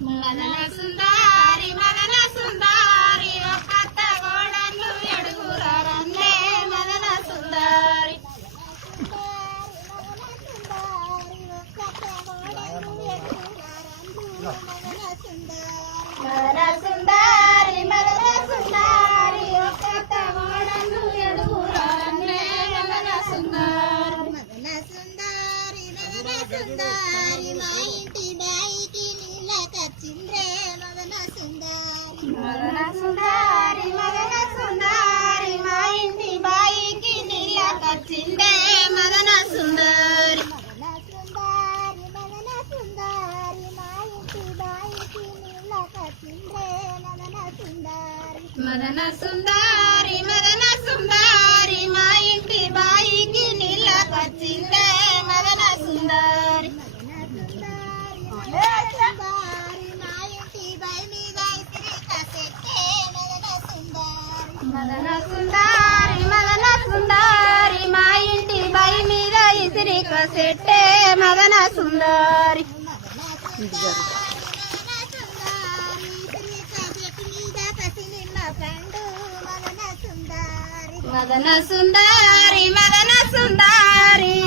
మదన సుందారి మదన సుందారి ఒక్క గోడను ఎడుగురారన్నే మదన సుందారి మదన సుందారి మదన సుందారి ఒక్క గోడను ఎడుగురారన్నే మదన సుందారి మదన సుందారి మదన సుందారి మా ఇంటి బాయికి నీళ్ళ కచ్చిందే మదన సుందారి మదన సుందారి మదన సుందారి మా ఇంటి బాయికి నీళ్ళ కచ్చిందే మదన సుందారి మదన సుందారి మదన సుందారి మా ఇంటి బాయికి నీళ్ళ కచ్చిందే మదన సుందారి మదన సుందారి మదన సుందారి మా ఇంటి బాయికి నీళ్ళ కచ్చిందే మదన సుందారి మదన సుందారి మదన సుందారి మా ఇంటి బాయి మీద ఇసిరిక సెట్టే మదన సుందారి మదన సుందారి మదన సుందారి మదన సుందారి